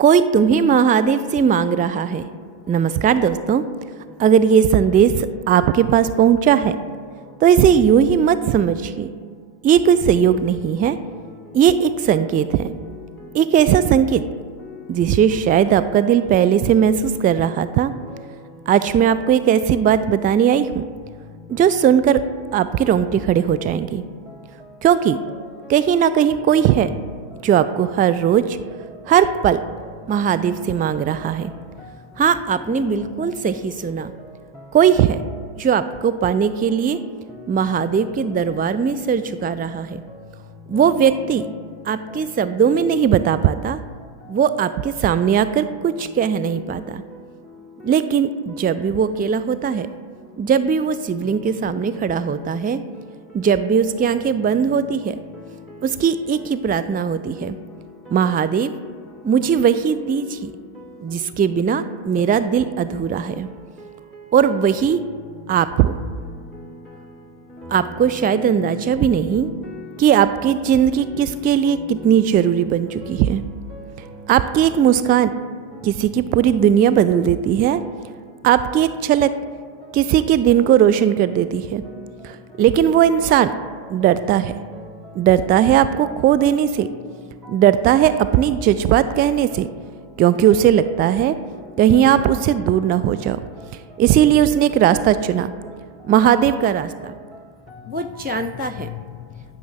कोई तुम्हें महादेव से मांग रहा है। नमस्कार दोस्तों, अगर ये संदेश आपके पास पहुंचा है तो इसे यूं ही मत समझिए। ये कोई संयोग नहीं है, ये एक संकेत है। एक ऐसा संकेत जिसे शायद आपका दिल पहले से महसूस कर रहा था। आज मैं आपको एक ऐसी बात बताने आई हूँ जो सुनकर आपके रोंगटे खड़े हो जाएंगे, क्योंकि कहीं ना कहीं कोई है जो आपको हर रोज हर पल महादेव से मांग रहा है। हाँ, आपने बिल्कुल सही सुना। कोई है जो आपको पाने के लिए महादेव के दरबार में सिर झुका रहा है। वो व्यक्ति आपके शब्दों में नहीं बता पाता, वो आपके सामने आकर कुछ कह नहीं पाता, लेकिन जब भी वो अकेला होता है, जब भी वो शिवलिंग के सामने खड़ा होता है, जब भी उसकी आंखें बंद होती है, उसकी एक ही प्रार्थना होती है, महादेव मुझे वही दीजिए जिसके बिना मेरा दिल अधूरा है। और वही आप हो। आपको शायद अंदाजा भी नहीं कि आपकी जिंदगी किसके लिए कितनी जरूरी बन चुकी है। आपकी एक मुस्कान किसी की पूरी दुनिया बदल देती है। आपकी एक झलक किसी के दिन को रोशन कर देती है। लेकिन वो इंसान डरता है आपको खो देने से, डरता है अपनी जज्बात कहने से, क्योंकि उसे लगता है कहीं आप उससे दूर ना हो जाओ। इसीलिए उसने एक रास्ता चुना, महादेव का रास्ता। वो जानता है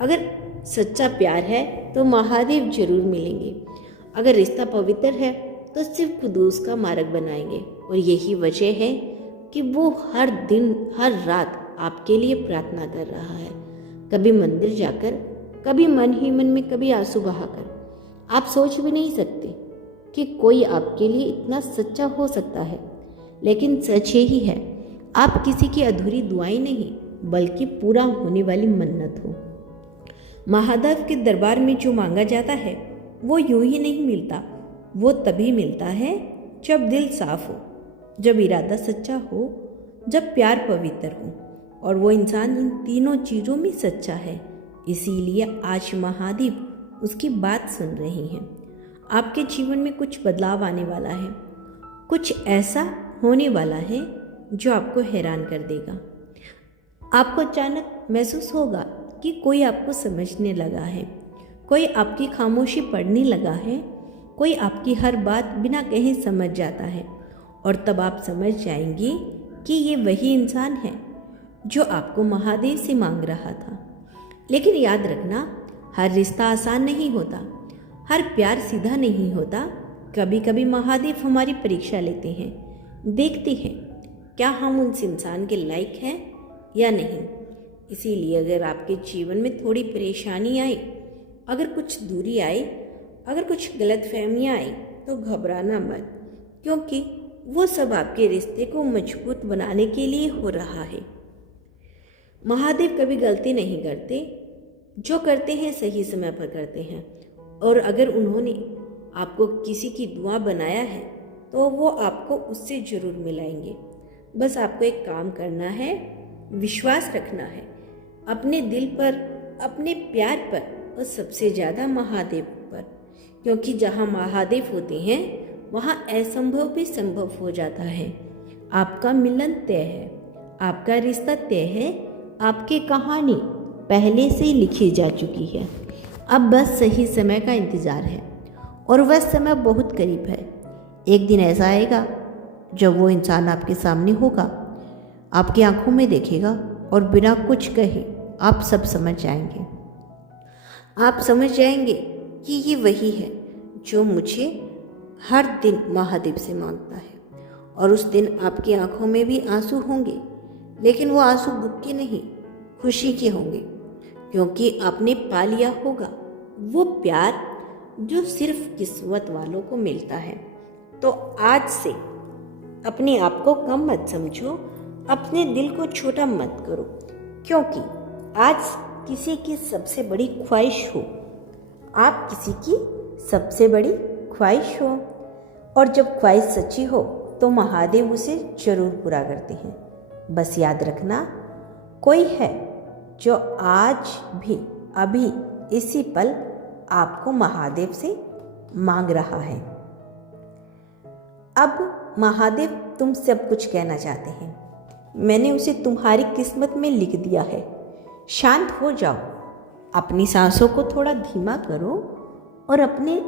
अगर सच्चा प्यार है तो महादेव जरूर मिलेंगे, अगर रिश्ता पवित्र है तो सिर्फ खुद उसका मार्ग बनाएंगे। और यही वजह है कि वो हर दिन हर रात आपके लिए प्रार्थना कर रहा है, कभी मंदिर जाकर, कभी मन ही मन में, कभी आंसू बहाकर। आप सोच भी नहीं सकते कि कोई आपके लिए इतना सच्चा हो सकता है, लेकिन सच यही है, आप किसी की अधूरी दुआएं नहीं बल्कि पूरा होने वाली मन्नत हो। महादेव के दरबार में जो मांगा जाता है वो यूं ही नहीं मिलता। वो तभी मिलता है जब दिल साफ हो, जब इरादा सच्चा हो, जब प्यार पवित्र हो, और वो इंसान इन तीनों चीज़ों में सच्चा है। इसीलिए आज महादेव उसकी बात सुन रही हैं। आपके जीवन में कुछ बदलाव आने वाला है, कुछ ऐसा होने वाला है जो आपको हैरान कर देगा। आपको अचानक महसूस होगा कि कोई आपको समझने लगा है, कोई आपकी खामोशी पढ़ने लगा है, कोई आपकी हर बात बिना कहे समझ जाता है। और तब आप समझ जाएंगे कि ये वही इंसान है जो आपको महादेव से मांग रहा था। लेकिन याद रखना, हर रिश्ता आसान नहीं होता, हर प्यार सीधा नहीं होता। कभी कभी महादेव हमारी परीक्षा लेते हैं, देखते हैं क्या हम उस इंसान के लायक हैं या नहीं। इसीलिए अगर आपके जीवन में थोड़ी परेशानी आए, अगर कुछ दूरी आए, अगर कुछ गलतफहमियां आई, तो घबराना मत, क्योंकि वो सब आपके रिश्ते को मजबूत बनाने के लिए हो रहा है। महादेव कभी गलती नहीं करते, जो करते हैं सही समय पर करते हैं। और अगर उन्होंने आपको किसी की दुआ बनाया है तो वो आपको उससे जरूर मिलाएंगे। बस आपको एक काम करना है, विश्वास रखना है अपने दिल पर, अपने प्यार पर, और सबसे ज़्यादा महादेव पर, क्योंकि जहाँ महादेव होते हैं वहाँ असंभव भी संभव हो जाता है। आपका मिलन तय है, आपका रिश्ता तय है, आपकी कहानी पहले से ही लिखी जा चुकी है। अब बस सही समय का इंतज़ार है, और वह समय बहुत करीब है। एक दिन ऐसा आएगा जब वो इंसान आपके सामने होगा, आपकी आंखों में देखेगा, और बिना कुछ कहे आप सब समझ जाएंगे। आप समझ जाएंगे कि ये वही है जो मुझे हर दिन महादेव से मांगता है। और उस दिन आपकी आंखों में भी आंसू होंगे, लेकिन वो आंसू दुख के नहीं, खुशी के होंगे, क्योंकि आपने पा लिया होगा वो प्यार जो सिर्फ किस्मत वालों को मिलता है। तो आज से अपने आप को कम मत समझो, अपने दिल को छोटा मत करो, क्योंकि आज किसी की सबसे बड़ी ख्वाहिश हो, आप किसी की सबसे बड़ी ख्वाहिश हो। और जब ख्वाहिश सच्ची हो तो महादेव उसे जरूर पूरा करते हैं। बस याद रखना, कोई है जो आज भी, अभी, इसी पल आपको महादेव से मांग रहा है। अब महादेव तुमसे अब कुछ कहना चाहते हैं। मैंने उसे तुम्हारी किस्मत में लिख दिया है। शांत हो जाओ, अपनी सांसों को थोड़ा धीमा करो और अपने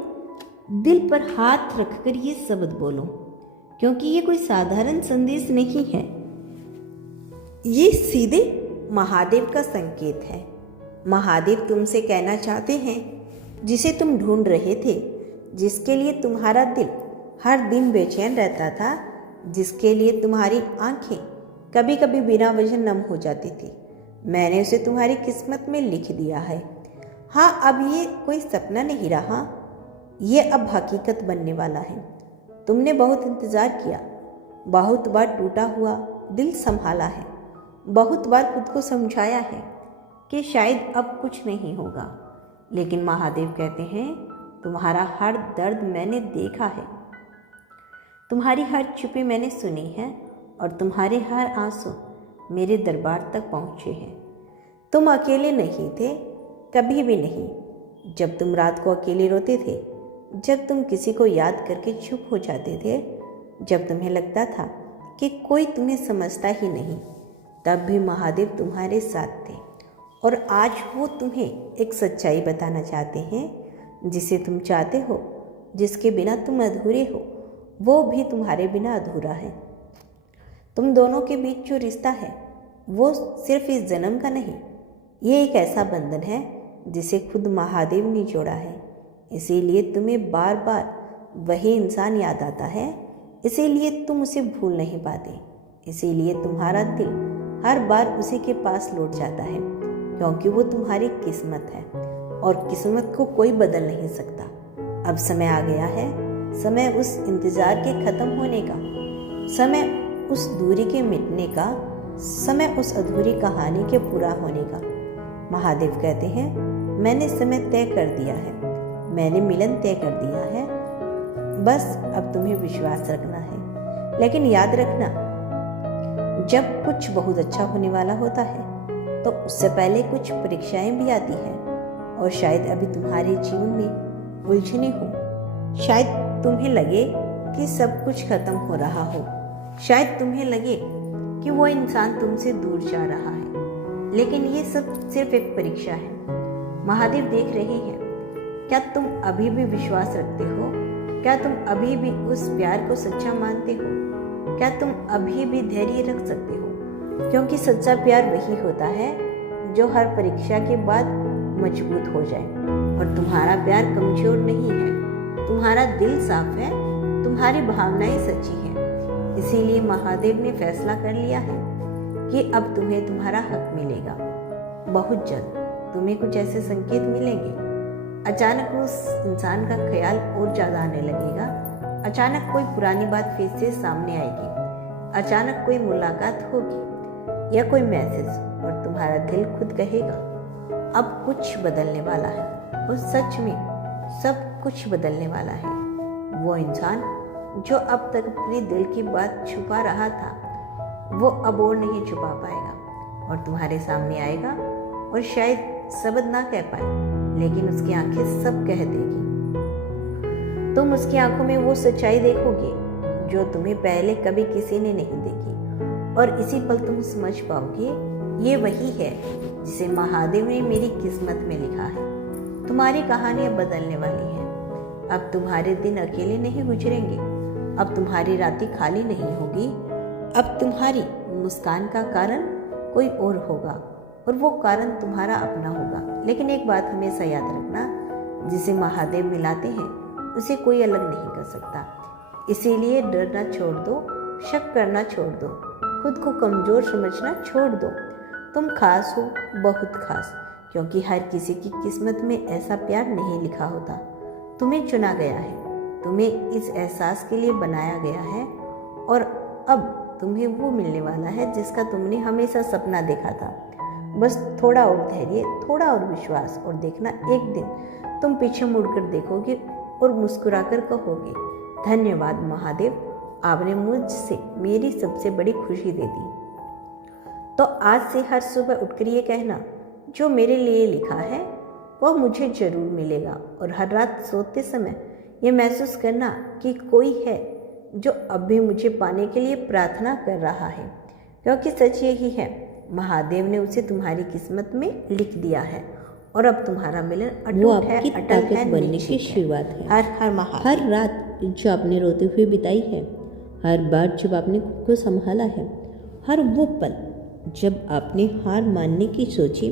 दिल पर हाथ रखकर ये शब्द बोलो, क्योंकि ये कोई साधारण संदेश नहीं है, ये सीधे महादेव का संकेत है। महादेव तुमसे कहना चाहते हैं, जिसे तुम ढूंढ रहे थे, जिसके लिए तुम्हारा दिल हर दिन बेचैन रहता था, जिसके लिए तुम्हारी आंखें कभी कभी बिना वजह नम हो जाती थी, मैंने उसे तुम्हारी किस्मत में लिख दिया है। हाँ, अब ये कोई सपना नहीं रहा, ये अब हकीकत बनने वाला है। तुमने बहुत इंतज़ार किया, बहुत बार टूटा हुआ दिल संभाला है, बहुत बार खुद को समझाया है कि शायद अब कुछ नहीं होगा, लेकिन महादेव कहते हैं, तुम्हारा हर दर्द मैंने देखा है, तुम्हारी हर चुप्पी मैंने सुनी है और तुम्हारे हर आंसू मेरे दरबार तक पहुँचे हैं। तुम अकेले नहीं थे, कभी भी नहीं। जब तुम रात को अकेले रोते थे, जब तुम किसी को याद करके चुप हो जाते थे, जब तुम्हें लगता था कि कोई तुम्हें समझता ही नहीं, तब भी महादेव तुम्हारे साथ थे। और आज वो तुम्हें एक सच्चाई बताना चाहते हैं, जिसे तुम चाहते हो, जिसके बिना तुम अधूरे हो, वो भी तुम्हारे बिना अधूरा है। तुम दोनों के बीच जो रिश्ता है, वो सिर्फ इस जन्म का नहीं, ये एक ऐसा बंधन है जिसे खुद महादेव ने जोड़ा है। इसीलिए तुम्हें बार बार वही इंसान याद आता है, इसीलिए तुम उसे भूल नहीं पाते, इसीलिए तुम्हारा दिल हर बार उसी के पास लौट जाता है, क्योंकि वो तुम्हारी किस्मत है और किस्मत को कोई बदल नहीं सकता। अब समय आ गया है, समय उस इंतज़ार के ख़त्म होने का, समय उस दूरी के मिटने का, समय उस अधूरी कहानी के पूरा होने का। महादेव कहते हैं, मैंने समय तय कर दिया है, मैंने मिलन तय कर दिया है, बस अब तुम्हें विश्वास रखना है। लेकिन याद रखना, जब कुछ बहुत अच्छा होने वाला होता है तो उससे पहले कुछ परीक्षाएं भी आती हैं, और शायद अभी तुम्हारे जीवन में उलझने हो, शायद तुम्हें लगे कि सब कुछ खत्म हो रहा हो, शायद तुम्हें लगे कि वो इंसान तुमसे दूर जा रहा है, लेकिन ये सब सिर्फ एक परीक्षा है। महादेव देख रहे हैं, क्या तुम अभी भी विश्वास रखते हो? क्या तुम अभी भी उस प्यार को सच्चा मानते हो? क्या तुम अभी भी धैर्य रख सकते हो? क्योंकि सच्चा प्यार वही होता है जो हर परीक्षा के बाद मजबूत हो जाए। और तुम्हारा प्यार कमजोर नहीं है, तुम्हारा दिल साफ है, तुम्हारी भावनाएं सच्ची हैं। इसीलिए महादेव ने फैसला कर लिया है कि अब तुम्हें तुम्हारा हक मिलेगा। बहुत जल्द तुम्हें कुछ ऐसे संकेत मिलेंगे, अचानक उस इंसान का ख्याल और ज़्यादा आने लगेगा, अचानक कोई पुरानी बात फिर से सामने आएगी, अचानक कोई मुलाकात होगी या कोई मैसेज, और तुम्हारा दिल खुद कहेगा अब कुछ बदलने वाला है। और सच में सब कुछ बदलने वाला है। वो इंसान जो अब तक अपने दिल की बात छुपा रहा था, वो अब और नहीं छुपा पाएगा और तुम्हारे सामने आएगा, और शायद शब्द ना कह पाए, लेकिन उसकी आंखें सब कह देगी। तुम उसकी आंखों में वो सच्चाई देखोगे जो तुम्हें पहले कभी किसी ने नहीं देखी, और इसी पल तुम समझ पाओगे ये वही है जिसे महादेव ने मेरी किस्मत में लिखा है। तुम्हारी कहानियाँ बदलने वाली है। अब तुम्हारे दिन अकेले नहीं गुजरेंगे, अब तुम्हारी रातें खाली नहीं होगी, अब तुम्हारी मुस्कान का कारण कोई और होगा, और वो कारण तुम्हारा अपना होगा। लेकिन एक बात हमेशा याद रखना, जिसे महादेव मिलाते हैं उसे कोई अलग नहीं कर सकता। इसीलिए डरना छोड़ दो, शक करना छोड़ दो, खुद को कमज़ोर समझना छोड़ दो। तुम खास हो, बहुत खास, क्योंकि हर किसी की किस्मत में ऐसा प्यार नहीं लिखा होता। तुम्हें चुना गया है, तुम्हें इस एहसास के लिए बनाया गया है, और अब तुम्हें वो मिलने वाला है जिसका तुमने हमेशा सपना देखा था। बस थोड़ा और धैर्य, थोड़ा और विश्वास, और देखना एक दिन तुम पीछे मुड़कर देखोगे और मुस्कुराकर कहोगे, धन्यवाद महादेव, आपने मुझसे मेरी सबसे बड़ी खुशी दे दी। तो आज से हर सुबह उठकर ये कहना, जो मेरे लिए लिखा है वह मुझे ज़रूर मिलेगा। और हर रात सोते समय ये महसूस करना कि कोई है जो अब भी मुझे पाने के लिए प्रार्थना कर रहा है, क्योंकि सच यही है, महादेव ने उसे तुम्हारी किस्मत में लिख दिया है और अब तुम्हारा मिलन अटूट है, अटल है, बनने की शुरुआत है। हर हर महादेव। हर रात जो आपने रोते हुए बिताई है, हर बार जब आपने खुद को संभाला है, हर वो पल जब आपने हार मानने की सोची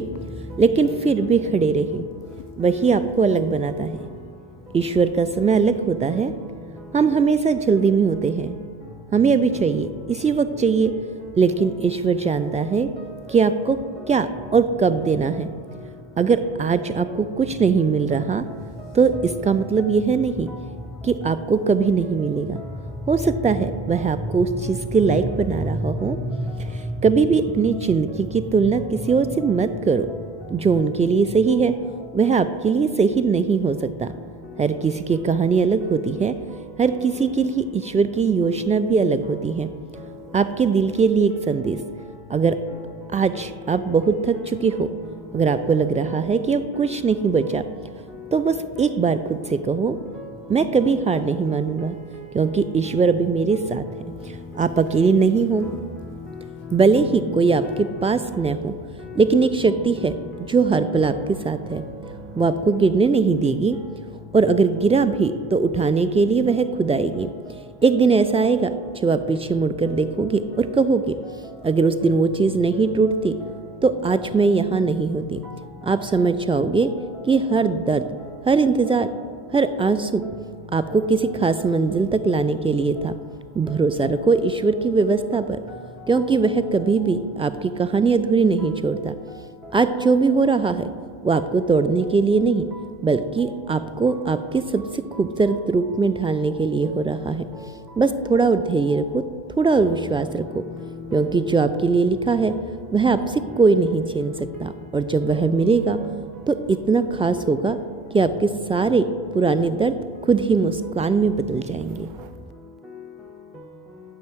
लेकिन फिर भी खड़े रही, वही आपको अलग बनाता है। ईश्वर का समय अलग होता है। हम हमेशा जल्दी में होते हैं, हमें अभी चाहिए, इसी वक्त चाहिए, लेकिन ईश्वर जानता है कि आपको क्या और कब देना है। अगर आज आपको कुछ नहीं मिल रहा तो इसका मतलब यह नहीं कि आपको कभी नहीं मिलेगा। हो सकता है वह आपको उस चीज़ के लायक बना रहा हो। कभी भी अपनी जिंदगी की तुलना किसी और से मत करो। जो उनके लिए सही है वह आपके लिए सही नहीं हो सकता। हर किसी की कहानी अलग होती है, हर किसी के लिए ईश्वर की योजना भी अलग होती है। आपके दिल के लिए एक संदेश, अगर आज आप बहुत थक चुके हो, अगर आपको लग रहा है कि अब कुछ नहीं बचा, तो बस एक बार खुद से कहो, मैं कभी हार नहीं मानूंगा, क्योंकि ईश्वर अभी मेरे साथ है। आप अकेले नहीं हो। भले ही कोई आपके पास न हो, लेकिन एक शक्ति है जो हर पल आपके साथ है। वो आपको गिरने नहीं देगी, और अगर गिरा भी तो उठाने के लिए वह खुद आएगी। एक दिन ऐसा आएगा जब आप पीछे मुड़कर देखोगे और कहोगे, अगर उस दिन वो चीज़ नहीं टूटती तो आज मैं यहाँ नहीं होती। आप समझ जाओगे कि हर दर्द, हर इंतज़ार, हर आंसू आपको किसी खास मंजिल तक लाने के लिए था। भरोसा रखो ईश्वर की व्यवस्था पर, क्योंकि वह कभी भी आपकी कहानी अधूरी नहीं छोड़ता। आज जो भी हो रहा है वो आपको तोड़ने के लिए नहीं, बल्कि आपको आपके सबसे खूबसूरत रूप में ढालने के लिए हो रहा है। बस थोड़ा और धैर्य रखो, थोड़ा और विश्वास रखो, क्योंकि जो आपके लिए लिखा है वह आपसे कोई नहीं छीन सकता। और जब वह मिलेगा तो इतना खास होगा कि आपके सारे पुराने दर्द खुद ही मुस्कान में बदल जाएंगे।